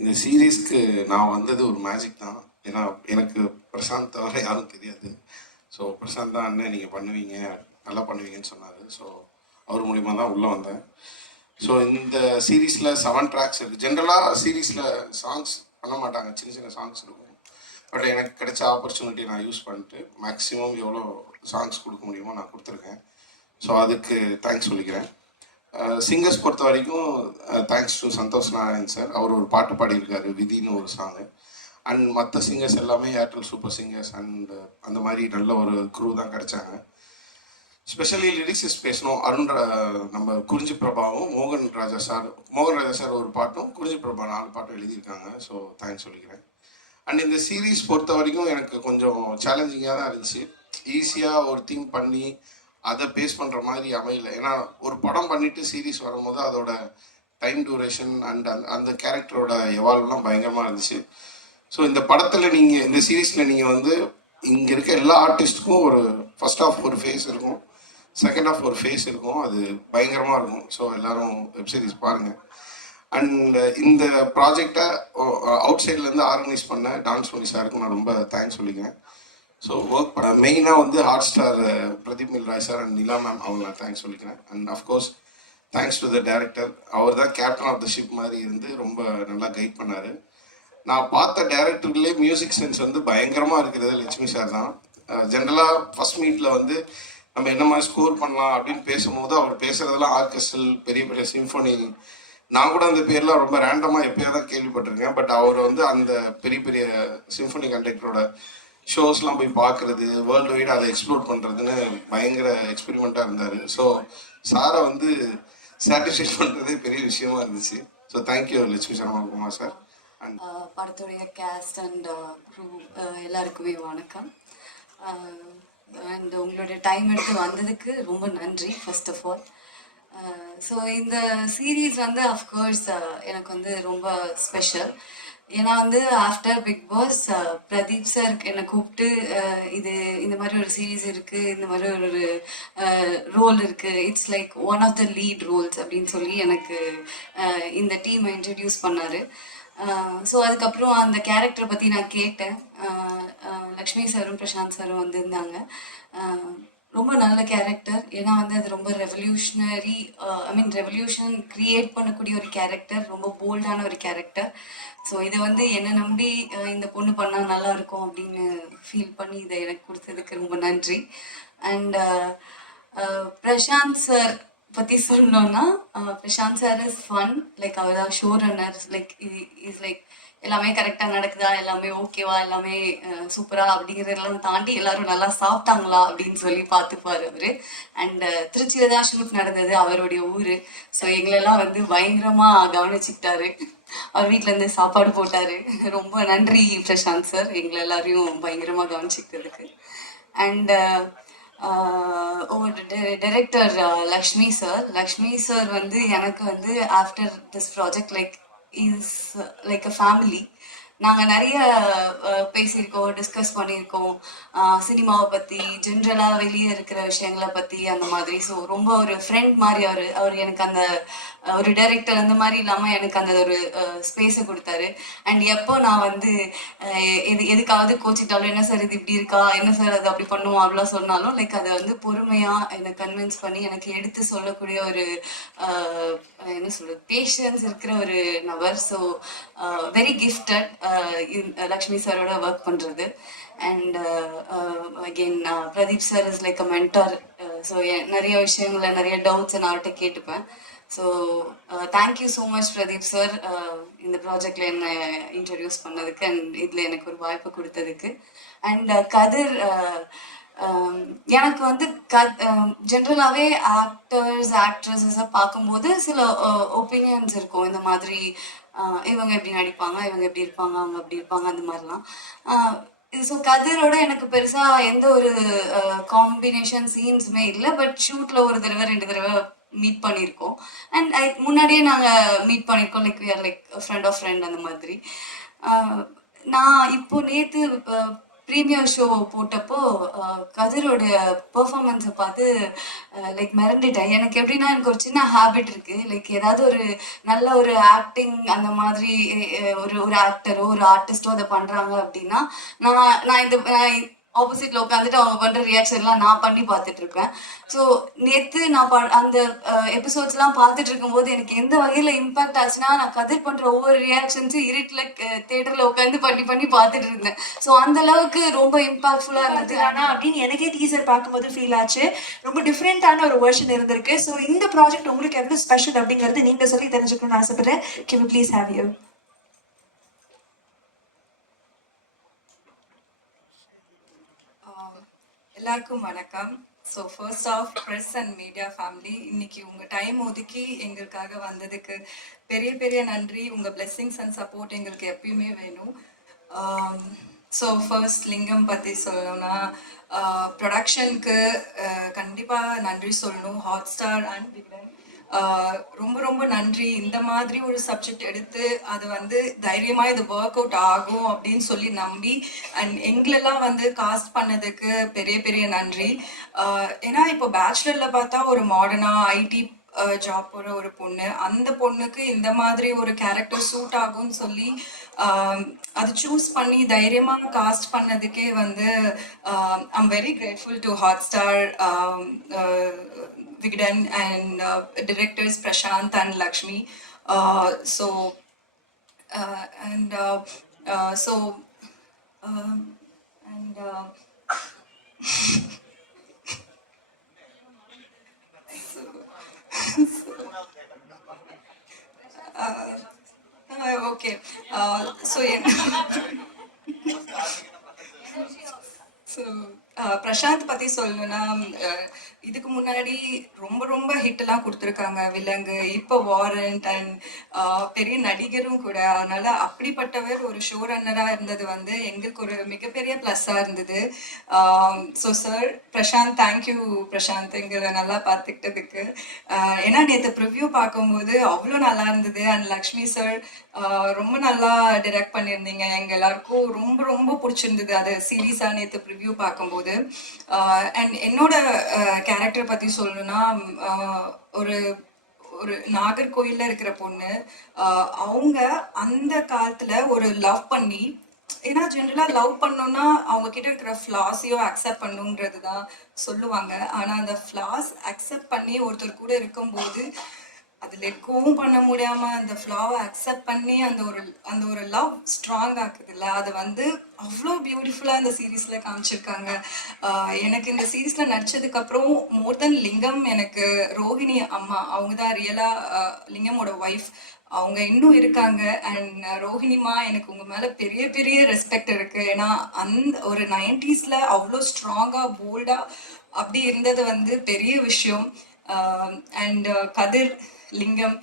இந்த சீரீஸ்க்கு நான் வந்தது ஒரு மேஜிக் தான். ஏன்னா எனக்கு பிரசாந்த் தவிர யாரும் தெரியாது. ஸோ பிரசாந்த் தான் அண்ணன் நீங்கள் பண்ணுவீங்க, நல்லா பண்ணுவீங்கன்னு சொன்னார். ஸோ அவர் மூலிமா தான் உள்ளே வந்தேன். ஸோ இந்த சீரீஸில் 7 ட்ராக்ஸ் இருக்குது. ஜென்ரலாக சீரீஸில் சாங்ஸ் பண்ண மாட்டாங்க, சின்ன சின்ன சாங்ஸ் இருக்கும். பட் எனக்கு கிடைச்ச ஆப்பர்ச்சுனிட்டி நான் யூஸ் பண்ணிட்டு மேக்ஸிமம் எவ்வளோ சாங்ஸ் கொடுக்க முடியுமோ நான் கொடுத்துருக்கேன். ஸோ அதுக்கு தேங்க்ஸ் சொல்லிக்கிறேன். சிங்கர்ஸ் பொறுத்த வரைக்கும் thanks to Santhosh Narayan sir. அவர் ஒரு பாட்டு பாடியிருக்காரு, விதின்னு ஒரு சாங்கு. அண்ட் மற்ற சிங்கர்ஸ் எல்லாமே ஏர்டெல் சூப்பர் சிங்கர்ஸ் அண்ட் அந்த மாதிரி நல்ல ஒரு குரூ தான் கிடைச்சாங்க. ஸ்பெஷலி லிரிக்ஸிஸ்ட் பேசணும். நம்ம குறிஞ்சி பிரபாவும் மோகன் ராஜா சார் ஒரு பாட்டும், குறிஞ்சி பிரபா 4 பாட்டும் எழுதியிருக்காங்க. ஸோ தேங்க்ஸ் சொல்லிக்கிறேன். அண்ட் இந்த சீரீஸ் பொறுத்த வரைக்கும் எனக்கு கொஞ்சம் சேலஞ்சிங்காக தான் இருந்துச்சு. ஈஸியாக ஒரு தீம் பண்ணி அதை பேஸ் பண்ணுற மாதிரி அமையல. ஏன்னா ஒரு படம் பண்ணிவிட்டு சீரீஸ் வரும்போது அதோட டைம் டியூரேஷன் அண்ட் அந்த கேரக்டரோட எவால்வ்லாம் பயங்கரமாக இருந்துச்சு. ஸோ இந்த படத்தில் இந்த சீரீஸில் நீங்கள் இங்கே இருக்க எல்லா ஆர்டிஸ்ட்டுக்கும் ஒரு ஃபர்ஸ்ட் ஆஃப் ஒரு ஃபேஸ் இருக்கும், செகண்ட் ஆஃப் ஒரு ஃபேஸ் இருக்கும். அது பயங்கரமாக இருக்கும். ஸோ எல்லோரும் வெப்சீரிஸ் பாருங்கள். அண்ட் இந்த ப்ராஜெக்டை அவுட் சைட்லேருந்து ஆர்கனைஸ் பண்ண டான்ஸ் மணி சாருக்கு நான் ரொம்ப தேங்க்ஸ் சொல்லிக்கிறேன். ஸோ ஒர்க் பண்ண மெயினாக Hotstar Pradeep Milroy sir and Nila ma'am அவங்க நான் தேங்க்ஸ் சொல்லிக்கிறேன். And of course thanks to the director. அவர் தான் கேப்டன் ஆஃப் த ஷிப் மாதிரி இருந்து ரொம்ப நல்லா கைட் பண்ணார். நான் பார்த்த டைரக்டர்லேயே மியூசிக் சென்ஸ் பயங்கரமாக இருக்கிறது லட்சுமி சார் தான். ஜென்ரலாக ஃபஸ்ட் மீட்டில் நம்ம என்ன மாதிரி ஸ்கோர் பண்ணலாம் அப்படின்னு பேசும்போது அவர் பேசுகிறதெல்லாம் ஆர்கெஸ்ட்ரல், பெரிய பெரிய சிம்ஃபோனி. நான் கூட அந்த பேர்லாம் ரொம்ப ரேண்டமாக எப்போயோ தான் கேள்விப்பட்டிருக்கேன். பட் அவர் அந்த பெரிய பெரிய சிம்ஃபோனி கண்டக்டரோட ஷோஸ்லாம் போய் பார்க்குறது, வேர்ல்டு வைடு அதை எக்ஸ்ப்ளோர் பண்ணுறதுன்னு பயங்கர எக்ஸ்பெரிமெண்ட்டாக இருந்தார். ஸோ சாரை சாட்டிஸ்ஃபை பண்ணுறதே பெரிய விஷயமா இருந்துச்சு. So thank you Lakshmi Sharma Kumar sir. And படத்துடைய கேஸ்ட் அண்ட் க்ரூ எல்லாருக்குமே வணக்கம். அண்ட் உங்களுடைய டைம் எடுத்து வந்ததுக்கு ரொம்ப நன்றி ஃபர்ஸ்ட் ஆஃப் ஆல். ஸோ இந்த சீரீஸ் அஃப்கோர்ஸ் எனக்கு ரொம்ப ஸ்பெஷல். ஏன்னா after Bigg Boss Pradeep sir என்னை கூப்பிட்டு இந்த மாதிரி ஒரு சீரீஸ் இருக்குது, இந்த மாதிரி ஒரு ரோல் இருக்குது, it's like one of the lead roles அப்படின்னு சொல்லி எனக்கு இந்த டீமை இன்ட்ரடியூஸ் பண்ணார். ஸோ அதுக்கப்புறம் அந்த கேரக்டரை பற்றி நான் கேட்டேன். லக்ஷ்மி சாரும் பிரசாந்த் சாரும் வந்திருந்தாங்க. ரொம்ப நல்ல கேரக்டர். ஏன்னா அது ரொம்ப ரெவல்யூஷனரி, ரெவல்யூஷன் கிரியேட் பண்ணக்கூடிய ஒரு கேரக்டர், ரொம்ப போல்டான ஒரு கேரக்டர். ஸோ இதை என்னை நம்பி இந்த பொண்ணு பண்ணால் நல்லா இருக்கும் அப்படின்னு ஃபீல் பண்ணி இதை எனக்கு கொடுத்ததுக்கு ரொம்ப நன்றி. அண்ட் பிரசாந்த் சார் பற்றி சொல்லணும்னா, Prashanth sir is fun. Like அவர் தான் ஷோ ரன்னர். லைக் எல்லாமே கரெக்டாக நடக்குதா, எல்லாமே ஓகேவா, எல்லாமே சூப்பரா அப்படிங்கிறதெல்லாம் தாண்டி எல்லாரும் நல்லா சாப்பிட்டாங்களா அப்படின்னு சொல்லி பார்த்துப்பார் அவர். அண்ட் திருச்சியில தான் ஷூட் நடந்தது, அவருடைய ஊர். ஸோ எங்களெல்லாம் பயங்கரமாக கவனிச்சுக்கிட்டாரு. அவர் வீட்டிலேருந்து சாப்பாடு போட்டார். ரொம்ப நன்றி பிரசாந்த் சார், எங்களை எல்லாரையும் பயங்கரமாக கவனிச்சுக்கிறதுக்கு. அண்ட் டைரக்டர் லக்ஷ்மி சார் எனக்கு after this project is like a family. நாங்கள் நிறைய பேசியிருக்கோம், டிஸ்கஸ் பண்ணியிருக்கோம் சினிமாவை பற்றி, ஜென்ரலாக வெளியே இருக்கிற விஷயங்களை பற்றி அந்த மாதிரி. ஸோ ரொம்ப ஒரு ஃப்ரெண்ட் மாதிரி அவர் எனக்கு அந்த ஒரு டைரக்டர் அந்த மாதிரி இல்லாமல் எனக்கு அந்த ஒரு ஸ்பேஸை கொடுத்தாரு. அண்ட் எப்போ நான் எதுக்காவது கோச்சிட்டாலும், என்ன சார் இது இப்படி இருக்கா, என்ன சார் அது அப்படி பண்ணுவோம் அப்படிலாம் சொன்னாலும் அதை பொறுமையாக என்னை கன்வின்ஸ் பண்ணி எனக்கு எடுத்து சொல்லக்கூடிய ஒரு என்ன சொல்றது, பேஷன்ஸ் இருக்கிற ஒரு நபர். ஸோ வெரி கிஃப்டட் லக்ஷ்மி சாரோட ஒர்க் பண்ணுறது. And again Pradeep sir is like a mentor. So நிறைய விஷயங்களை, நிறைய டவுட்ஸை நான் அவர்கிட்ட கேட்டுப்பேன். So thank you so much Pradeep sir, இந்த ப்ராஜெக்டில் என்னை இன்ட்ரடியூஸ் பண்ணதுக்கு அண்ட் இதில் எனக்கு ஒரு வாய்ப்பு கொடுத்ததுக்கு. அண்ட் கதிர், எனக்கு ஜென்ரலாகவே ஆக்ட்ரஸஸை பார்க்கும்போது சில ஒப்பீனியன்ஸ் இருக்கும். இந்த மாதிரி இவங்க எப்படி நடிப்பாங்க, இவங்க எப்படி இருப்பாங்க, அவங்க அப்படி இருப்பாங்க, அந்த மாதிரிலாம். ஸோ கதிரோட எனக்கு பெருசாக எந்த ஒரு காம்பினேஷன் சீன்ஸுமே இல்லை. பட் ஷூட்டில் ஒரு தடவை 2 தடவை மீட் பண்ணியிருக்கோம். அண்ட் முன்னாடியே நாங்கள் மீட் பண்ணியிருக்கோம். Like we are like friend of friend அந்த மாதிரி. நான் இப்போ நேற்று ப்ரீமியர் ஷோ போட்டப்போ கதிரோட பெர்ஃபார்மன்ஸை பார்த்து லைக் மிரண்டுட்டேன். எனக்கு எப்படின்னா எனக்கு ஒரு சின்ன ஹேபிட் இருக்கு. லைக் ஏதாவது ஒரு நல்ல ஒரு ஆக்டிங் அந்த மாதிரி ஒரு ஒரு ஆக்டரோ ஒரு ஆர்டிஸ்டோ அதை பண்றாங்க அப்படின்னா நான் நான் இந்த ஆப்போசிட்ல உட்காந்துட்டு அவங்க பண்ற ரியாக்ஷன்லாம் நான் பண்ணி பார்த்துட்டு இருப்பேன். ஸோ நேற்று நான் அந்த எபிசோட்ஸ்லாம் பார்த்துட்டு இருக்கும்போது எனக்கு எந்த வகையில் இம்பாக்ட் ஆச்சுன்னா நான் கதிர் பண்ணுற ஒவ்வொரு ரியாக்ஷன்ஸும் இருட்டில் தேட்டரில் உட்காந்து பண்ணி பண்ணி பார்த்துட்டு இருந்தேன். ஸோ அந்த அளவுக்கு ரொம்ப இம்பாக்ட்ஃபுல்லாக இருந்தது. ஆனால் அப்படின்னு எனக்கே டீசர் பார்க்கும்போது ஃபீல் ஆச்சு. ரொம்ப டிஃப்ரெண்ட்டான ஒரு வெர்ஷன் இருந்திருக்கு. ஸோ இந்த ப்ராஜெக்ட் உங்களுக்கு எவ்வளோ ஸ்பெஷல் அப்படிங்கிறது நீங்கள் சொல்லி தெரிஞ்சுக்கணும்னு ஆசைப்படுறேன். Can you please have you? எல்லாருக்கும் வணக்கம். So first of press and media family, இன்னைக்கு உங்கள் டைம் ஒதுக்கி எங்களுக்காக வந்ததுக்கு பெரிய பெரிய நன்றி. உங்கள் பிளெஸ்ஸிங்ஸ் அண்ட் சப்போர்ட் எங்களுக்கு எப்பயுமே வேணும். ஸோ ஃபர்ஸ்ட் லிங்கம் பற்றி சொல்லணும்னா ப்ரொடக்ஷனுக்கு கண்டிப்பாக நன்றி சொல்லணும். ஹாட் ஸ்டார் அண்ட் விகடன் ரொம்ப ரொம்ப நன்றி. இந்த மாதிரி ஒரு சப்ஜெக்ட் எடுத்து அது வந்து தைரியமாக இது ஒர்க் அவுட் ஆகும் அப்படின்னு சொல்லி நம்பி அண்ட் எங்களெல்லாம் வந்து காஸ்ட் பண்ணதுக்கு பெரிய பெரிய நன்றி. ஏன்னா இப்போ பேச்சுலரில் பார்த்தா ஒரு மாடர்னாக ஐடி ஜாப் போகிற ஒரு பொண்ணு, அந்த பொண்ணுக்கு இந்த மாதிரி ஒரு கேரக்டர் சூட் ஆகும்னு சொல்லி அது சூஸ் பண்ணி தைரியமாக காஸ்ட் பண்ணதுக்கே வந்து I'm very grateful to hot star, Vigdan and directors Prashant and Lakshmi. So and okay. So so Prashanth பற்றி சொல்லணும்னா இதுக்கு முன்னாடி ரொம்ப ரொம்ப ஹிட்டெல்லாம் கொடுத்துருக்காங்க. விலங்கு, இப்போ வாரண்ட் அண்ட் பெரிய நடிகரும் கூட. அதனால அப்படிப்பட்டவர் ஒரு ஷோ ரன்னராக இருந்தது வந்து எங்களுக்கு ஒரு மிகப்பெரிய ப்ளஸ்ஸாக இருந்தது. So sir Prashanth, thank you Prashanth எங்களை நல்லா பார்த்துக்கிட்டதுக்கு. ஏன்னா நேற்று ப்ரிவ்யூ பார்க்கும்போது அவ்வளோ நல்லா இருந்தது. அண்ட் லக்ஷ்மி சார் ரொம்ப நல்லா டிரெக்ட் பண்ணியிருந்தீங்க. எங்கள் எல்லாருக்கும் ரொம்ப ரொம்ப பிடிச்சிருந்தது அது சீரீஸாக நேற்று ப்ரிவ்யூ பார்க்கும்போது. அண்ட் என்னோட கேரக்டர் பற்றி சொல்லணும்னா ஒரு ஒரு நாகர்கோயிலில் இருக்கிற பொண்ணு. அவங்க அந்த காலத்தில் ஒரு லவ் பண்ணி, ஏன்னா ஜென்ரலாக லவ் பண்ணோன்னா அவங்க கிட்ட இருக்கிற ஃப்ளாஸையோ அக்செப்ட் பண்ணுங்கிறது தான் சொல்லுவாங்க. ஆனால் அந்த ஃப்ளாஸ் அக்செப்ட் பண்ணி ஒருத்தர் கூட இருக்கும்போது அது லெட்கவும் பண்ண முடியாமல் அந்த ஃப்ளாவை அக்செப்ட் பண்ணி அந்த ஒரு லவ் ஸ்ட்ராங் ஆக்குது இல்லை, அது வந்து அவ்வளோ பியூட்டிஃபுல்லாக இந்த சீரீஸில் காமிச்சிருக்காங்க. எனக்கு இந்த சீரீஸில் நடிச்சதுக்கப்புறம் மோர் தென் லிங்கம், எனக்கு ரோஹிணி அம்மா, அவங்க தான் ரியலாக லிங்கமோட ஒய்ஃப், அவங்க இன்னும் இருக்காங்க. அண்ட் ரோஹிணிமா, எனக்கு உங்கள் மேலே பெரிய பெரிய ரெஸ்பெக்ட் இருக்குது. ஏன்னா அந்த ஒரு 90s அவ்வளோ ஸ்ட்ராங்காக போல்டாக அப்படி இருந்தது வந்து பெரிய விஷயம். அண்ட் கதிர், லிங்கம்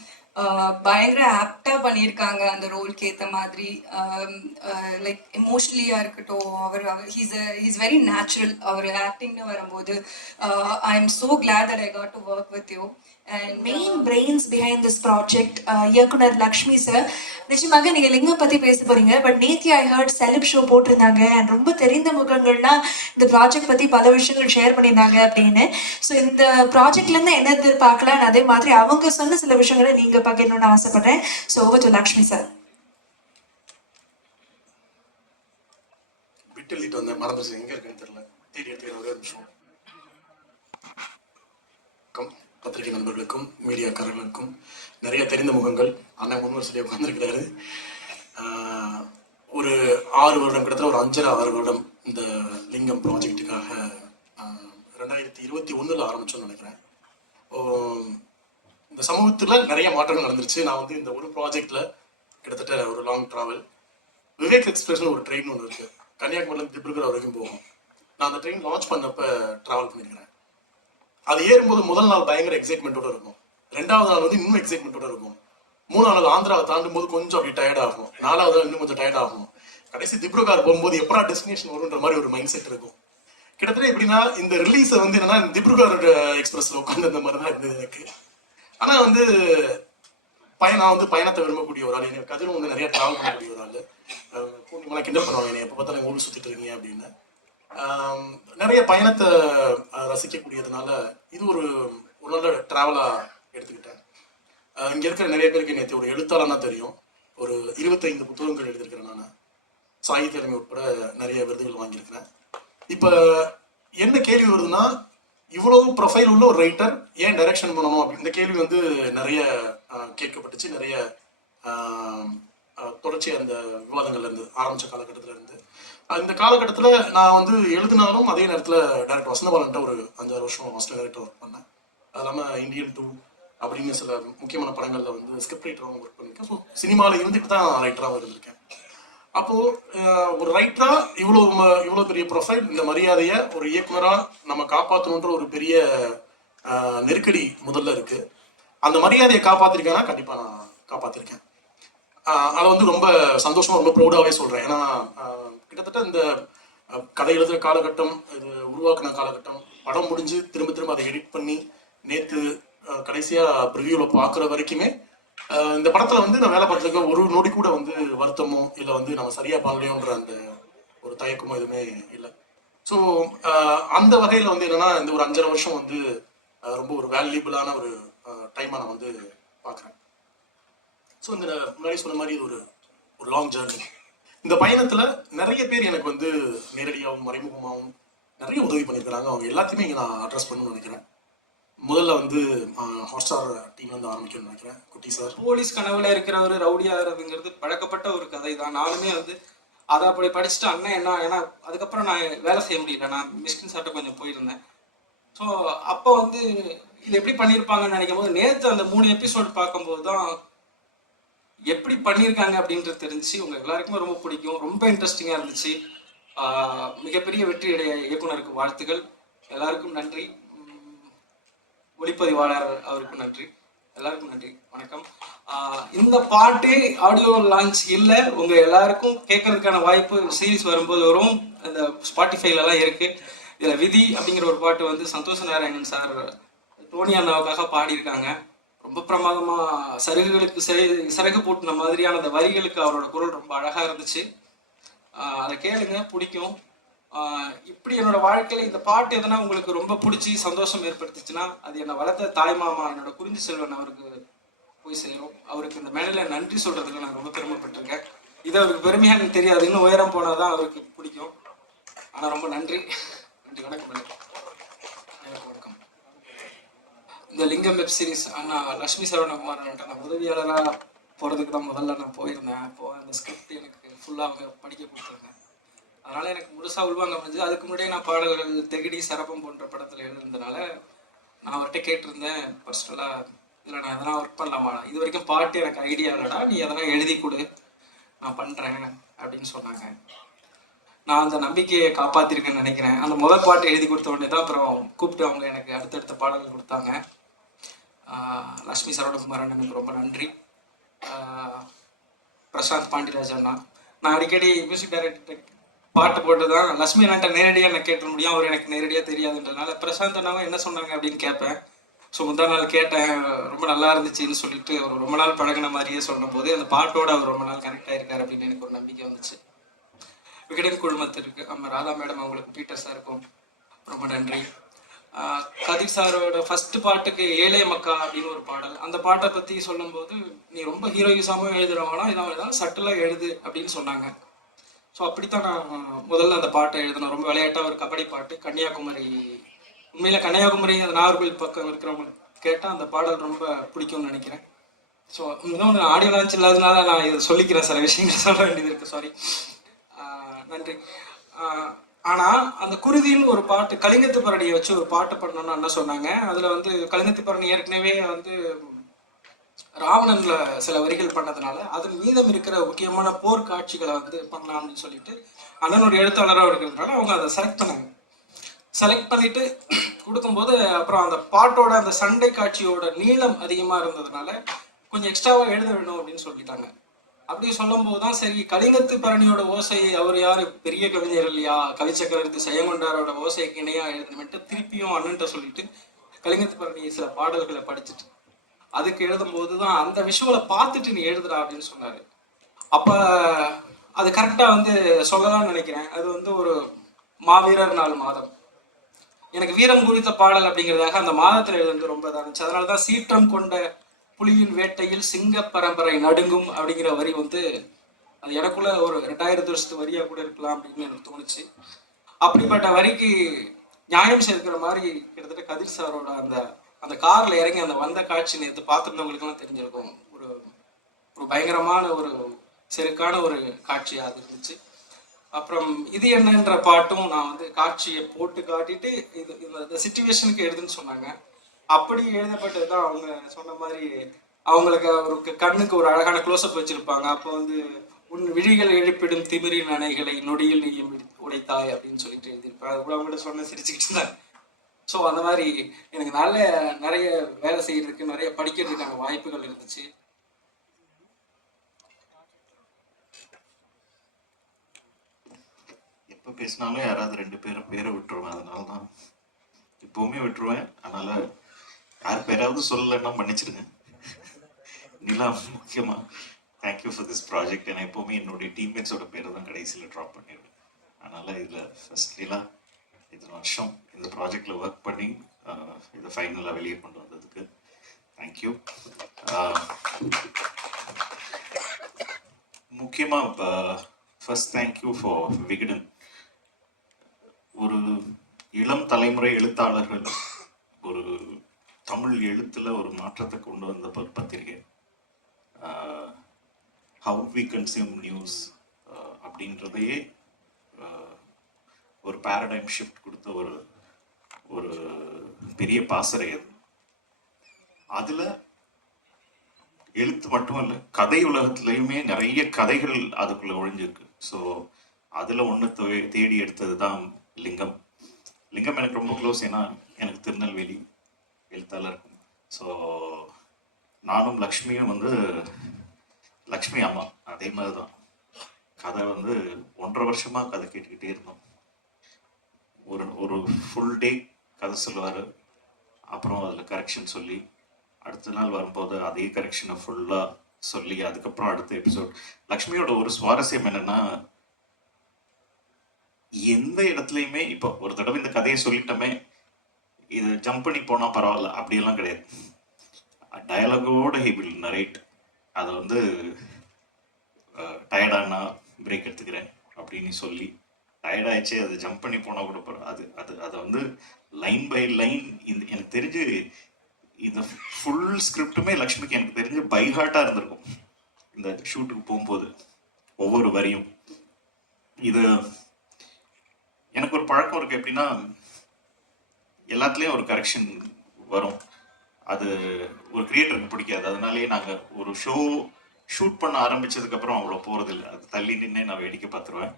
பயங்கர ஆப்டாக பண்ணியிருக்காங்க அந்த ரோலுக்கு ஏற்ற மாதிரி. லைக் எமோஷ்னலியாக இருக்கட்டும், அவர் ஹீஸ் வெரி நேச்சுரல் அவர் ஆக்டிங்னு வரும்போது. I am so glad that I got to work with you. And main brains behind this project இயக்குனர் லக்ஷ்மி சார். நிச்சயமாக நீங்க லிங்கம் பத்தி பேச போறீங்க. பட் நேத்தி ஐ ஹர்ட் செலிப் ஷோ போட்டிருந்தாங்க அண்ட் ரொம்ப தெரிந்த முகங்கள்லாம் இந்த ப்ராஜெக்ட் பத்தி பல விஷயங்கள் ஷேர் பண்ணியிருந்தாங்க அப்படின்னு. ஸோ இந்த ப்ராஜெக்ட்ல இருந்து என்ன எதிர்பார்க்கலாம், அதே மாதிரி அவங்க சொன்ன சில விஷயங்களை நீங்க பகிரணும்னு ஆசைப்படுறேன். So over to Lakshmi sir. விட்டு எழுதிட்டு வந்தேன், மறந்துச்சு எங்க இருக்குன்னு தெரியல, தேடி எடுத்துக்கிற ஒரே நிமிஷம். பத்திரிகை நண்பர்களுக்கும் மீடியாக்காரர்களுக்கும் நிறைய தெரிந்த முகங்கள், அண்ணன் முன்வரிசையில் உட்கார்ந்துருக்கிறாரு. ஒரு 6 வருடம், கிட்டத்தட்ட ஒரு 5.5-6 வருடம் இந்த லிங்கம் ப்ராஜெக்டுக்காக 2021 ஆரம்பிச்சோன்னு நினைக்கிறேன். இந்த சமூகத்தில் நிறைய மாற்றங்கள் நடந்துருச்சு. நான் வந்து இந்த ஒரு ப்ராஜெக்ட்ல கிட்டத்தட்ட ஒரு லாங் ட்ராவல், விவேக் எக்ஸ்பிரஸ்னு ஒரு ட்ரெயின் ஒன்று இருக்கு, கன்னியாகுமரியிலேருந்து திப்ருகர் வரைக்கும் போகும். நான் அந்த ட்ரெயின் லான்ச் பண்ணப்ப ட்ராவல் பண்ணியிருக்கிறேன். அது ஏறும்போது முதல் நாள் பயங்கர எக்ஸைட்மெண்ட்டோட இருக்கும், 2வது நாள் வந்து இன்னும் எக்ஸைட்மெண்ட்டோட இருக்கும், 3வது நாள் ஆந்திராவை தாண்டும் போது கொஞ்சம் அப்படி டயர்ட் ஆகும், 4வது நாள் இன்னும் கொஞ்சம் டயர்ட் ஆகும், கடைசி திப்ருகார் போகும்போது எப்படா டெஸ்டினேஷன் வரும்ன்ற மாதிரி ஒரு மைண்ட் செட் இருக்கும். கிட்டத்தட்ட எப்படின்னா இந்த ரிலீஸை வந்து என்னன்னா திப்ருகார் எக்ஸ்பிரஸ்ல உட்காந்து அந்த மாதிரி தான் இருந்தது எனக்கு. ஆனா வந்து நான் வந்து பயணத்தை விரும்பக்கூடிய ஒரு ஆள். எனக்கு கதிரும் வந்து நிறைய ட்ராவல் பண்ணக்கூடிய ஒரு ஆள். பூர்ணிமெல்லாம் கிண்டல் பண்ணுவாங்க என்னை, எப்போ பார்த்தாலும் ஊர் சுற்றிட்டு இருக்கீங்க அப்படின்னு. நிறைய பயணத்தை ரசிக்கக்கூடியதுனால இது ஒரு ஒரு நல்ல ட்ராவலாக எடுத்துக்கிட்டேன். இங்கே இருக்கிற நிறைய பேருக்கு நேற்று ஒரு எழுத்தாளனா தெரியும். ஒரு 25 புத்தகங்கள் எழுதியிருக்கிறேன் நான். சாகித்ய அகாடமி உட்பட நிறைய விருதுகள் வாங்கியிருக்கிறேன். இப்போ என்ன கேள்வி வருதுன்னா, இவ்வளவு ப்ரொஃபைல் உள்ள ஒரு ரைட்டர் ஏன் டைரக்ஷன் பண்ணணும் அப்படி இந்த கேள்வி வந்து நிறைய கேட்கப்பட்டுச்சு. நிறைய தொடர்ச்சி அந்த விவாதங்கள்ல இருந்து ஆரம்பிச்ச காலகட்டத்தில் இருந்து இந்த காலகட்டத்தில் நான் வந்து எழுதினாலும் அதே நேரத்தில் டைரக்டர் வசந்தபாலன்ட்ட ஒரு 5-6 வருஷம் மாஸ்டர் டைரக்டர் ஒர்க் பண்ணேன். அது இல்லாமல் இந்தியன் 2 அப்படின்னு சில முக்கியமான படங்களில் வந்து ஸ்கிரிப்ட் ரைட்டராகவும் ஒர்க் பண்ணியிருக்கேன். ஸோ சினிமாவில் இருந்துட்டு தான் ரைட்டராகவும் இருந்திருக்கேன். அப்போது ஒரு ரைட்டரா இவ்வளோ பெரிய ப்ரொஃபைல், இந்த மரியாதையை ஒரு இயக்குனராக நம்ம காப்பாற்றணுன்ற ஒரு பெரிய நெருக்கடி முதல்ல இருக்கு. அந்த மரியாதையை காப்பாற்றிருக்கேன்னா கண்டிப்பாக நான் காப்பாற்றிருக்கேன். அதை வந்து ரொம்ப சந்தோஷமா ரொம்ப ப்ரௌடாகவே சொல்கிறேன். ஏன்னா கிட்டத்தட்ட இந்த கதை எழுதுகிற காலகட்டம், இது உருவாக்குன காலகட்டம், படம் முடிஞ்சு திரும்ப திரும்ப அதை எடிட் பண்ணி நேற்று கடைசியாக ப்ரிவியூவில் பார்க்குற வரைக்குமே இந்த படத்தில் வந்து நான் வேலை பார்த்துருக்க ஒரு நொடி கூட வந்து வருத்தமோ இல்லை வந்து நம்ம சரியாக பண்ணலையோன்ற அந்த ஒரு தயக்கமோ எதுவுமே இல்லை. ஸோ அந்த வகையில் வந்து என்னென்னா இந்த ஒரு 5.5 வருஷம் வந்து ரொம்ப ஒரு வேல்யூபிளான ஒரு டைமாக நான் வந்து பார்க்குறேன். ஸோ இந்த முன்னாடி சொன்ன மாதிரி இது ஒரு லாங் ஜேர்னி. இந்த பயணத்தில் நிறைய பேர் எனக்கு வந்து நேரடியாகவும் மறைமுகமாகவும் நிறைய உதவி பண்ணியிருக்கிறாங்க. அவங்க எல்லாத்தையுமே இங்கே நான் அட்ரஸ் பண்ணணும்னு நினைக்கிறேன். முதல்ல வந்து ஹாட்ஸ்டார் டீம் வந்து ஆரம்பிக்கணும்னு நினைக்கிறேன். குட்டி சார், போலீஸ் கனவுல இருக்கிறவர் ரவுடியாகிறதுங்கிறது பழக்கப்பட்ட ஒரு கதை தான். நானுமே வந்து அதை அப்படி படிச்சுட்டு அண்ணன் என்ன, ஏன்னா அதுக்கப்புறம் நான் வேலை செய்ய முடியல, நான் மிஸ்கின் சார்ட்ட கொஞ்சம் போயிருந்தேன். ஸோ அப்போ வந்து இது எப்படி பண்ணியிருப்பாங்கன்னு நினைக்கும் போது நேற்று அந்த 3 எபிசோடு பார்க்கும்போது தான் எப்படி பண்ணியிருக்காங்க அப்படின்றது தெரிஞ்சு உங்க எல்லாருக்குமே ரொம்ப பிடிக்கும், ரொம்ப இன்ட்ரெஸ்டிங்காக இருந்துச்சு. மிகப்பெரிய வெற்றியுடைய இயக்குனருக்கு வாழ்த்துக்கள். எல்லாருக்கும் நன்றி. ஒளிப்பதிவாளர் அவருக்கும் நன்றி. எல்லாருக்கும் நன்றி, வணக்கம். இந்த பாட்டு ஆடியோ லான்ச் இல்லை, உங்க எல்லாருக்கும் கேட்கறதுக்கான வாய்ப்பு சீரிஸ் வரும்போது வரும். இந்த ஸ்பாட்டிஃபைலலாம் இருக்கு. இதில் விதி அப்படிங்கிற ஒரு பாட்டு வந்து சந்தோஷ் நாராயணன் சார் டோனி அண்ணாவுக்காக பாடியிருக்காங்க. ரொம்ப பிரமாதமா சருகுகளுக்கு சிறகு போட்டுன மாதிரியான அந்த வரிகளுக்கு அவரோட குரல் ரொம்ப அழகா இருந்துச்சு. அதை கேளுங்க, பிடிக்கும். இப்படி என்னோட வாழ்க்கையில இந்த பாட்டு எதனா உங்களுக்கு ரொம்ப பிடிச்சி சந்தோஷம் ஏற்படுத்துச்சுன்னா அது என்னை வளர்த்த தாய் மாமா என்னோட குறிஞ்சி செல்வன் அவருக்கு போய் சேரும். அவருக்கு இந்த மேடையில நன்றி சொல்றதுக்கு நான் ரொம்ப பெருமைப்பட்டிருக்கேன். இது அவருக்கு பெருமையா எனக்கு தெரியாது, இன்னும் உயரம் போனாதான் அவருக்கு பிடிக்கும். ஆனா ரொம்ப நன்றி. நன்றி, வணக்கம். வணக்கம். இந்த லிங்கம் வெப் சீரிஸ் அண்ணா லட்சுமி சரவணகுமார் நான் உதவியாளராக போகிறதுக்கு தான் முதல்ல நான் போயிருந்தேன். அப்போது அந்த ஸ்கிரிப்ட் எனக்கு ஃபுல்லாக அவங்க படிக்க கொடுத்துருங்க. அதனால் எனக்கு முழுசாக உள்வாங்க முடிஞ்சது. அதுக்கு முன்னாடியே நான் பாடல்கள் தெகிடி சரப்பம் போன்ற படத்தில் எழுதுனதுனால நான் அவர்கிட்ட கேட்டிருந்தேன் பர்சனலாக, இதில் நான் எதனா ஒர்க் பண்ணலாமா, இது வரைக்கும் பாட்டு எனக்கு ஐடியா இல்லைடா, நீ எதனா எழுதி கொடு, நான் பண்ணுறேன் அப்படின்னு சொன்னாங்க. நான் அந்த நம்பிக்கையை காப்பாற்றிருக்கேன்னு நினைக்கிறேன். அந்த முதல் பாட்டு எழுதி கொடுத்த உடனே தான் அப்புறம் கூப்பிட்டு அவங்க எனக்கு அடுத்தடுத்த பாடல்கள் கொடுத்தாங்க. லட்சுமி சரவணகுமாரன் எனக்கு ரொம்ப நன்றி. பிரசாந்த் பாண்டியராஜ் அண்ணா, நான் அடிக்கடி மியூசிக் டைரக்டர் பாட்டு போட்டு தான் லட்சுமி அண்ணாட்ட நேரடியாக எனக்கு கேட்ட முடியும், அவர் எனக்கு நேரடியாக தெரியாதுன்றதுனால பிரசாந்த் அண்ணாவும் என்ன சொன்னாங்க அப்படின்னு கேட்பேன். ஸோ முந்தா நாள் கேட்டேன், ரொம்ப நல்லா இருந்துச்சுன்னு சொல்லிட்டு அவர் ரொம்ப நாள் பழகின மாதிரியே சொல்லும் போது அந்த பாட்டோட அவர் ரொம்ப நாள் கனெக்ட் ஆகிருக்காரு அப்படின்னு எனக்கு ஒரு நம்பிக்கை வந்துச்சு. விகடன் குழுமத்திற்கு நம்ம ராதா மேடம், அவங்களுக்கு பீட்டர் சாருக்கும் ரொம்ப நன்றி. கதிர் சாரோட ஃபர்ஸ்ட் பாட்டுக்கு ஏழை மக்கா அப்படின்னு ஒரு பாடல், அந்த பாட்டை பற்றி சொல்லும்போது நீ ரொம்ப ஹீரோயிசமாக எழுதுறவனா இதான் சட்டிலாக எழுது அப்படின்னு சொன்னாங்க. ஸோ அப்படித்தான் நான் முதல்ல அந்த பாட்டை எழுதினேன். ரொம்ப விளையாட்டாக ஒரு கபடி பாட்டு, கன்னியாகுமரி. உண்மையில் கன்னியாகுமரி அந்த நாகர்கோவில் பக்கம் இருக்கிறவங்க கேட்டால் அந்த பாடல் ரொம்ப பிடிக்கும்னு நினைக்கிறேன். ஸோ இன்னொன்று ஆடியோ லான்ச் இல்லாதனால நான் இதை சொல்லிக்கிறேன், சில விஷயங்கள் சொல்ல வேண்டியது இருக்குது, சாரி. நன்றி. ஆனால் அந்த குருதின்னு ஒரு பாட்டு, கலிங்கத்து பரணியை வச்சு ஒரு பாட்டு பண்ணணும்னு என்ன சொன்னாங்க. அதில் வந்து கலிங்கத்து பரணி ஏற்கனவே வந்து ராவணன்ல சில வரிகள் பண்ணதுனால அது மீதம் இருக்கிற முக்கியமான போர் காட்சிகளை வந்து பண்ணலாம் அப்படின்னு சொல்லிட்டு அண்ணனோட எழுத்தாளராக இருக்கிறதுனால அவங்க அதை செலக்ட் பண்ணாங்க. செலக்ட் பண்ணிட்டு கொடுக்கும்போது அப்புறம் அந்த பாட்டோட அந்த சண்டை காட்சியோட நீளம் அதிகமாக இருந்ததுனால கொஞ்சம் எக்ஸ்ட்ராவாக எழுத வேணும் அப்படின்னு சொல்லிட்டாங்க. அப்படி சொல்லும் போதுதான் சரி, கலிங்கத்து பரணியோட ஓசையை அவர் யாரு பெரிய கவிஞர் இல்லையா, கவிச்சக்கரவர்த்தி செயங்கொண்டாரோட ஓசைக்கு இணையா எழுதணும்ட்டு திருப்பியும் அண்ணன்ட்ட சொல்லிட்டு கலிங்கத்து பரணி சில பாடல்களை படிச்சுட்டு அதுக்கு எழுதும்போது தான் அந்த விஷுவலை பார்த்துட்டு நீ எழுதுடா அப்படின்னு சொன்னார். அப்போ அது கரெக்டாக வந்து சொல்லலாம்னு நினைக்கிறேன். அது வந்து ஒரு மாவீரர் நாள் மாதம், எனக்கு வீரம் குறித்த பாடல் அப்படிங்கிறதாக அந்த மாதத்தில் எழுந்து ரொம்ப இதாக இருந்துச்சு. அதனால தான் சீற்றம் கொண்ட புலியின் வேட்டையில் சிங்க பரம்பரை நடுங்கும் அப்படிங்கிற வரி வந்து அது எனக்குள்ள ஒரு 2000 வருஷத்து வரியாக கூட இருக்கலாம் அப்படின்னு எனக்கு தோணுச்சு. அப்படிப்பட்ட வரிக்கு நியாயம் சேர்க்கிற மாதிரி கிட்டத்தட்ட கதிர் சாரோட அந்த அந்த காரில் இறங்கி அந்த வந்த காட்சி நேற்று பார்த்துருந்தவங்களுக்குலாம் தெரிஞ்சிருக்கும். ஒரு ஒரு பயங்கரமான ஒரு செருக்கான ஒரு காட்சியாக அது இருந்துச்சு. அப்புறம் இது என்னன்ற பாட்டும் நான் வந்து காட்சியை போட்டு காட்டிட்டு இது இந்த சிச்சுவேஷனுக்கு எழுதுன்னு சொன்னாங்க. அப்படி எழுதப்பட்டது தான். அவங்க சொன்ன மாதிரி அவங்களுக்கு ஒரு கண்ணுக்கு ஒரு அழகான க்ளோஸ்அப் வச்சிருப்பாங்க. அப்போ வந்து உன் விழிகள் எழுப்பிடும் திமிரின் அணைகளை நொடியில் நீயும் உடைத்தாய் அப்படின்னு சொல்லிட்டு எழுதியிருப்பேன். அது கூட அவங்கள்ட்ட சொன்ன சிரிச்சுக்கிட்டு இருந்தாங்க. ஸோ அந்த மாதிரி எனக்கு நிறைய வேலை செய்யறதுக்கு, நிறைய படிக்கிறதுக்கான வாய்ப்புகள் இருந்துச்சு. எப்போ பேசினாலும் யாராவது 2 பேரும் பேரை விட்டுருவேன். அதனால தான் இப்போவுமே விட்டுருவேன். அதனால் யார் பேராவது சொல்லலைன்னா மன்னிச்சிடுங்க. நிலா முக்கியமாக தேங்க்யூ ஃபார் திஸ் ப்ராஜெக்ட். ஏன்னா எப்போவுமே என்னுடைய டீம்மேட்ஸோட பேரை தான் கடைசியில் ட்ராப் பண்ணிடுவேன். அதனால் இதில் ஃபர்ஸ்ட் நிலா இத்தனை வருஷம் இந்த ப்ராஜெக்டில் ஒர்க் பண்ணி இதை ஃபைனலாக வெளியே கொண்டு வந்ததுக்கு தேங்க்யூ. முக்கியமாக ஃபர்ஸ்ட் தேங்க்யூ ஃபார் விகடன். ஒரு இளம் தலைமுறை எழுத்தாளர்கள் ஒரு தமிழ் எழுத்துல ஒரு மாற்றத்தை கொண்டு வந்த பத்திரிகை. ஹவு வி கன்சியூம் நியூஸ் அப்படின்றதையே ஒரு பேரடைம் ஷிஃப்ட் கொடுத்த ஒரு ஒரு பெரிய பாசறை அது. அதில் எழுத்து மட்டும் இல்லை, கதை உலகத்துலேயுமே நிறைய கதைகள் அதுக்குள்ளே ஒழிஞ்சிருக்கு. ஸோ அதில் ஒன்று தேடி எடுத்தது தான் லிங்கம். லிங்கம் எனக்கு ரொம்ப க்ளோஸ். ஏன்னா எனக்கு திருநெல்வேலி எழுத்தாளர். ஸோ நானும் லக்ஷ்மியும் வந்து லக்ஷ்மி அம்மா அதே மாதிரி தான். கதை வந்து 1.5 வருஷமாக கதை கேட்டுக்கிட்டே இருந்தோம். ஒரு ஃபுல் டே கதை சொல்லுவார். அப்புறம் அதில் கரெக்ஷன் சொல்லி அடுத்த நாள் வரும்போது அதே கரெக்ஷனை ஃபுல்லாக சொல்லி அதுக்கப்புறம் அடுத்த எபிசோட். லக்ஷ்மியோட ஒரு சுவாரஸ்யம் என்னன்னா, எந்த இடத்துலையுமே இப்போ ஒரு தடவை இந்த கதையை சொல்லிட்டோமே இது ஜம்ப் பண்ணி போனால் பரவாயில்ல அப்படியெல்லாம் கிடையாது. டயலாகோட ஹி வில் நரேட். அதை வந்து டயர்டானா பிரேக் எடுத்துக்கிறேன் அப்படின்னு சொல்லி டயர்டாயிடுச்சு அது ஜம்ப் பண்ணி போனால் கூட அதை வந்து லைன் பை லைன் எனக்கு தெரிஞ்சு இந்த ஃபுல் ஸ்கிரிப்டுமே லக்ஷ்மிக்கு எனக்கு தெரிஞ்சு பை ஹார்ட்டாக இருந்திருக்கும். இந்த ஷூட்டுக்கு போகும்போது ஒவ்வொரு வரியும் இது எனக்கு ஒரு பழக்கம் இருக்குது. எப்படின்னா எல்லாத்துலேயும் ஒரு கரெக்ஷன் வரும். அது ஒரு கிரியேட்டருக்கு பிடிக்காது. அதனாலேயே நாங்கள் ஒரு ஷூட் பண்ண ஆரம்பித்ததுக்கப்புறம் அவ்வளோ போகிறதில்லை. அது தள்ளி நின்று நான் வேடிக்கை பார்த்துருவேன்.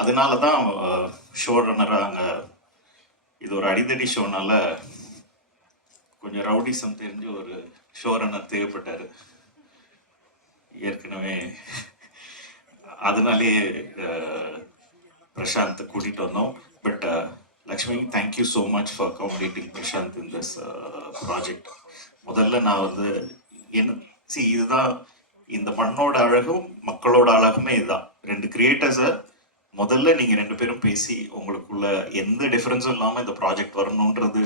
அதனால தான் ஷோ ரன்னராக அங்கே இது ஒரு அடிதடி ஷோனால கொஞ்சம் ரவுடிசம் தெரிஞ்சு ஒரு ஷோ ரன்னர் தேவைப்பட்டார் ஏற்கனவே. அதனாலே பிரசாந்த் கூட்டிகிட்டு வந்தோம். But Lakshmi, thank you so much for accommodating Prashanth in this project. முதல்ல நான் வந்து இதுதான் இந்த மண்ணோட அழகும் மக்களோட அழகுமே இதுதான். 2 கிரியேட்டர்ஸை முதல்ல நீங்கள் 2 பேரும் பேசி உங்களுக்குள்ள எந்த டிஃபரன்ஸும் இல்லாமல் இந்த ப்ராஜெக்ட் வரணுன்றது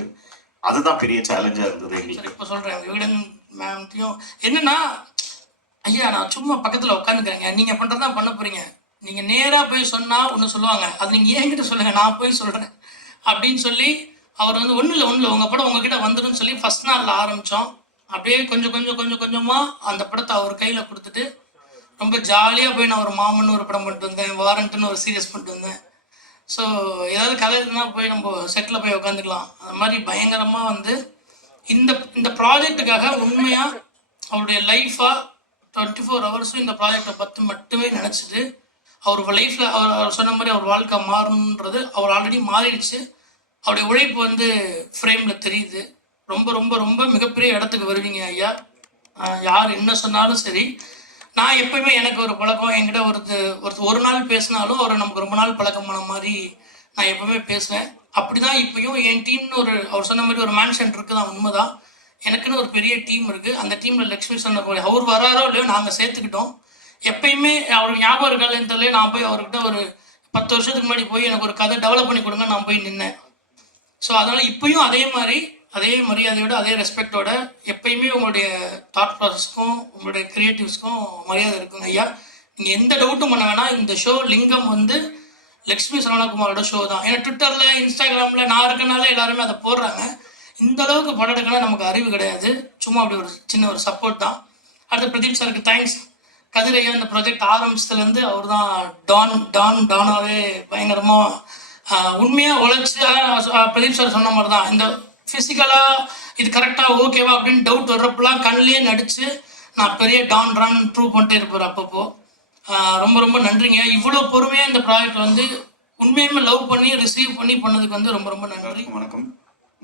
அதுதான் பெரிய சேலஞ்சாக இருந்தது எங்களுக்கு. இப்போ சொல்கிறேன் விகடன் மேம்த்தையும் என்னன்னா, ஐயா நான் சும்மா பக்கத்தில் உட்காந்துக்கிறேங்க, நீங்கள் பண்ணுறது தான் பண்ண போகிறீங்க, நீங்கள் நேராக போய் சொன்னால் ஒன்று சொல்லுவாங்க, அது நீங்கள் என்கிட்ட சொல்லுங்கள் நான் போய் சொல்கிறேன் அப்படின்னு சொல்லி அவர் வந்து ஒன்றும் இல்லை உங்கள் படம் உங்ககிட்ட வந்துடும் சொல்லி ஃபஸ்ட் நாளில் ஆரம்பித்தோம். அப்படியே கொஞ்சமாக அந்த படத்தை அவர் கையில் கொடுத்துட்டு ரொம்ப ஜாலியாக போய் நான் ஒரு மாமன்னு ஒரு படம் பண்ணிட்டு வந்தேன், வாரண்ட்டுன்னு ஒரு சீரியஸ் பண்ணிட்டு வந்தேன். ஸோ ஏதாவது கதை இருந்தால் போய் நம்ம செட்டில் போய் உட்காந்துக்கலாம். அந்த மாதிரி பயங்கரமாக வந்து இந்த ப்ராஜெக்டுக்காக உண்மையாக அவருடைய லைஃபாக 24 ஹவர்ஸும் இந்த ப்ராஜெக்டை பற்றி மட்டுமே நினச்சிட்டு அவர் லைஃப்பில் அவர் சொன்ன மாதிரி அவர் வாழ்க்கை மாறணுன்றது அவர் ஆல்ரெடி மாறிடுச்சு. அவருடைய உழைப்பு வந்து ஃப்ரேமில் தெரியுது. ரொம்ப ரொம்ப ரொம்ப மிகப்பெரிய இடத்துக்கு வருவீங்க ஐயா. யார் என்ன சொன்னாலும் சரி. நான் எப்பயுமே எனக்கு ஒரு பழக்கம், என்கிட்ட ஒரு நாள் பேசினாலும் அவரை நமக்கு ரொம்ப நாள் பழக்கமான மாதிரி நான் எப்பவுமே பேசுவேன். அப்படி தான் இப்பயும் என் டீம்னு அவர் சொன்ன மாதிரி ஒரு மேன்ஷன் இருக்குது தான், உண்மைதான். எனக்குன்னு ஒரு பெரிய டீம் இருக்குது. அந்த டீமில் லக்ஷ்மி சொன்ன போய் அவர் வராரோ இல்லையோ நாங்கள் சேர்த்துக்கிட்டோம். எப்பயுமே அவருக்கு ஞாபகம் இருக்காதுன்னு தெரியல, நான் போய் அவர்கிட்ட ஒரு 10 வருஷத்துக்கு முன்னாடி போய் எனக்கு ஒரு கதை டெவலப் பண்ணி கொடுங்க நான் போய் நின்னேன். ஸோ அதனால் இப்பயும் அதே மாதிரி அதே மரியாதையோட அதே ரெஸ்பெக்டோட எப்பயுமே உங்களுடைய தாட் ப்ராசஸ்க்கும் உங்களுடைய க்ரியேட்டிவ்ஸ்க்கும் மரியாதை இருக்குங்க ஐயா. நீங்கள் எந்த டவுட்டும் பண்ண வேணாம். இந்த ஷோ லிங்கம் வந்து லக்ஷ்மி சரவணகுமாரோட ஷோ தான். ஏன்னா ட்விட்டரில் இன்ஸ்டாகிராமில் நான் இருக்கனால எல்லாருமே அதை போடுறாங்க. இந்த அளவுக்கு படம் எடுக்கணும் நமக்கு அறிவு கிடையாது, சும்மா அப்படி ஒரு சின்ன ஒரு சப்போர்ட் தான். அடுத்து பிரதீப் சாருக்கு தேங்க்ஸ். கதிரையா இந்த ப்ராஜெக்ட் ஆரம்பிச்சதுலேருந்து அவர் தான் டானாவே பயங்கரமாக உண்மையாக உழைச்சி, பிரதீப் சார் சொன்ன மாதிரி தான் இந்த ஃபிசிக்கலாக இது கரெக்டாக ஓகேவா அப்படின்னு டவுட் வர்றப்பெல்லாம் கண்ணிலேயே நடித்து நான் பெரிய டான் ப்ரூவ் பண்ணிட்டே இருப்பார் அப்பப்போ. ரொம்ப ரொம்ப நன்றிங்க. இவ்வளோ பொறுமையாக இந்த ப்ராஜெக்ட் வந்து உண்மையுமே லவ் பண்ணி ரிசீவ் பண்ணி பண்ணதுக்கு வந்து ரொம்ப ரொம்ப நன்றி. வணக்கம்.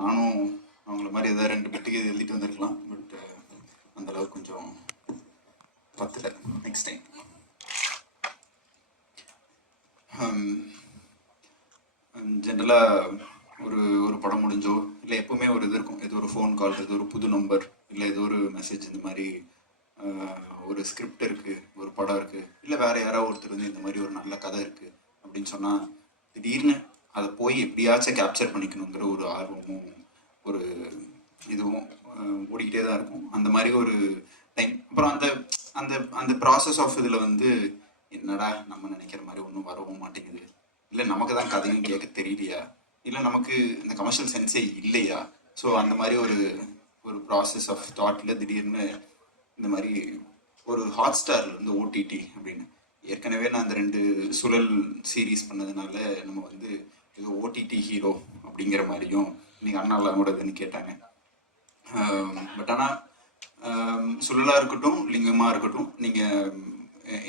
நானும் அவங்கள மாதிரி ஏதாவது 2 பெட்டுக்கு எழுதிட்டு வந்திருக்கலாம், பட் அந்த அளவுக்கு கொஞ்சம் பத்தல. Next time. ஜென்ரலாக ஒரு படம் முடிஞ்சோ இல்லை எப்பவுமே ஒரு இது இருக்கும், ஏதோ ஒரு ஃபோன் கால், ஏதோ ஒரு புது நம்பர், இல்லை ஏதோ ஒரு மெசேஜ், இந்த மாதிரி ஒரு ஸ்கிரிப்ட் இருக்குது, ஒரு படம் இருக்குது, இல்லை வேறு யாராவது ஒருத்தர் வந்து இந்த மாதிரி ஒரு நல்ல கதை இருக்குது அப்படின்னு சொன்னால் திடீர்னு அதை போய் எப்படியாச்சும் கேப்சர் பண்ணிக்கணுங்கிற ஒரு ஆர்வமும் ஒரு இதுவும் ஓடிக்கிட்டே தான் இருக்கும். அந்த மாதிரி ஒரு டைம். அப்புறம் அந்த அந்த அந்த ப்ராசஸ் ஆஃப் இதில் வந்து என்னடா நம்ம நினைக்கிற மாதிரி ஒன்றும் வரவும் மாட்டேங்குது, இல்லை நமக்கு தான் கதையும் கேட்க தெரியலையா, இல்லை நமக்கு இந்த கமர்ஷியல் சென்ஸே இல்லையா. ஸோ அந்த மாதிரி ஒரு ப்ராசஸ் ஆஃப் தாட்டில் திடீர்னு இந்த மாதிரி ஒரு ஹாட்ஸ்டார்லேருந்து ஓடிடி அப்படின்னு, ஏற்கனவே நான் அந்த 2 சுழல் சீரீஸ் பண்ணதுனால நம்ம வந்து ஏதோ ஓடிடி ஹீரோ அப்படிங்கிற மாதிரியும் இன்னைக்கு அண்ணாலாம் கூட இதுன்னு கேட்டாங்க. பட் ஆனால் சுழலாக இருக்கட்டும் லிங்கமாக இருக்கட்டும், நீங்கள்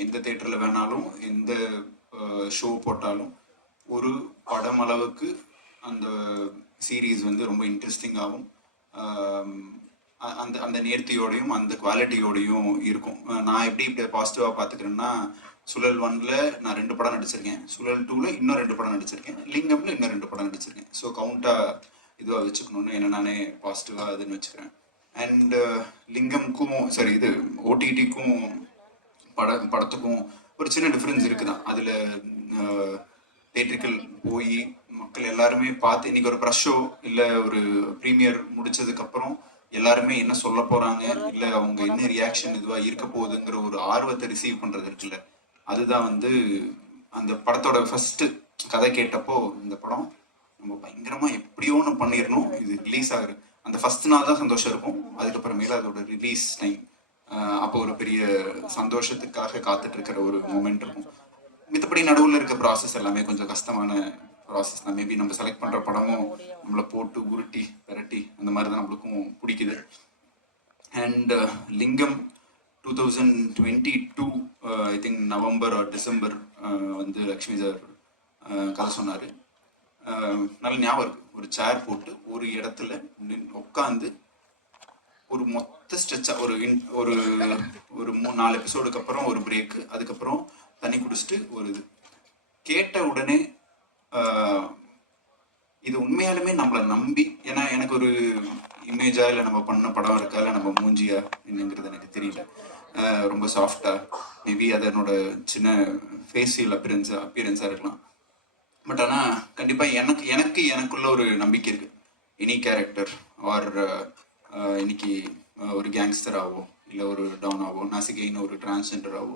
எந்த தேட்டரில் வேணாலும் எந்த ஷோ போட்டாலும் ஒரு படம் அளவுக்கு அந்த சீரீஸ் வந்து ரொம்ப இன்ட்ரெஸ்டிங்காகவும் அந்த அந்த நேர்த்தியோடையும் அந்த குவாலிட்டியோடையும் இருக்கும். நான் இப்படி பாசிட்டிவாக பார்த்துக்கிறேன்னா, சுழல் 1ல் நான் 2 படம் நடிச்சிருக்கேன், சுழல் 2ல் இன்னும் 2 படம் நடிச்சிருக்கேன், லிங்கம்ல இன்னும் 2 படம் நடிச்சிருக்கேன். ஸோ கவுண்டாக இதுவாக வச்சுக்கணுன்னு என்ன நானே பாசிட்டிவாக அதுன்னு வச்சுக்கிறேன். அண்ட் லிங்கம்க்கும் சரி இது ஓடிடிக்கும் படத்துக்கும் ஒரு சின்ன டிஃப்ரென்ஸ் இருக்குதான். அதில் தேட்டர்கள் போய் மக்கள் எல்லாருமே பார்த்து இன்னைக்கு ஒரு ப்ரெஷ் ஷோ இல்லை ஒரு ப்ரீமியர் முடிச்சதுக்கப்புறம் எல்லாருமே என்ன சொல்ல போகிறாங்க, இல்லை அவங்க என்ன ரியாக்ஷன் இதுவாக இருக்க போகுதுங்கிற ஒரு ஆர்வத்தை ரிசீவ் பண்ணுறது இருக்குல்ல, அதுதான் வந்து அந்த படத்தோட ஃபஸ்ட்டு கதை கேட்டப்போ இந்த படம் நம்ம பயங்கரமாக எப்படியோ ஒன்று பண்ணிடணும், இது ரிலீஸ் ஆகுது அந்த ஃபஸ்ட் நாள் தான் சந்தோஷம் இருக்கும். அதுக்கப்புறமேல அதோட ரிலீஸ் டைம் அப்போ ஒரு பெரிய சந்தோஷத்துக்காக காத்துட்டு இருக்கிற ஒரு மூமெண்ட் இருக்கும். மித்தபடி நடுவில் இருக்க ப்ராசஸ் எல்லாமே கொஞ்சம் கஷ்டமான ப்ராசஸ் தான். மேபி நம்ம செலக்ட் பண்ணுற படமும் நம்மளை போட்டு உருட்டி பெரட்டி அந்த மாதிரி தான் நம்மளுக்கும் பிடிக்குது. And Lingam 2022 I think November or December வந்து லக்ஷ்மி சார் கதை சொன்னார். நல்ல ஞாபகம் இருக்குது. ஒரு சேர் போட்டு ஒரு இடத்துல உட்காந்து ஒரு மொத்த ஸ்ட்ரெச்சாக ஒரு 3-4 எபிசோடுக்கு அப்புறம் ஒரு பிரேக்கு, அதுக்கப்புறம் தண்ணி குடிச்சிட்டு ஒரு இது கேட்ட உடனே இது உண்மையாலுமே நம்மளை நம்பி, ஏன்னா எனக்கு ஒரு இமேஜா இல்லை நம்ம பண்ண படம் இருக்கா இல்லை நம்ம மூஞ்சியா என்னங்கிறது எனக்கு தெரியல. ரொம்ப சாஃப்டா மேபி அது என்னோட சின்ன ஃபேஷியல் அப்பியரன்ஸாக இருக்கலாம். பட் ஆனால் கண்டிப்பாக எனக்குள்ள ஒரு நம்பிக்கை இருக்கு. எனி கேரக்டர் ஆர் இன்னைக்கு ஒரு கேங்ஸ்டராகவோ இல்லை ஒரு டானாவோ நாசிகைன்னு ஒரு டிரான்ஸ்ஜெண்டராகவோ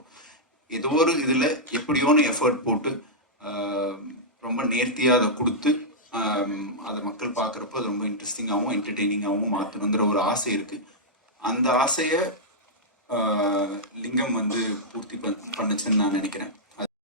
ஏதோ ஒரு இதில் எப்படியோன்னு எஃபர்ட் போட்டு ரொம்ப நேர்த்தியாக அதை கொடுத்து அதை மக்கள் பார்க்குறப்போ அது ரொம்ப இன்ட்ரெஸ்டிங்காகவும் என்டர்டெய்னிங்காகவும் மாற்றணுங்கிற ஒரு ஆசை இருக்குது. அந்த ஆசையை லிங்கம் வந்து பூர்த்தி பண்ணுச்சுன்னு நான் நினைக்கிறேன்.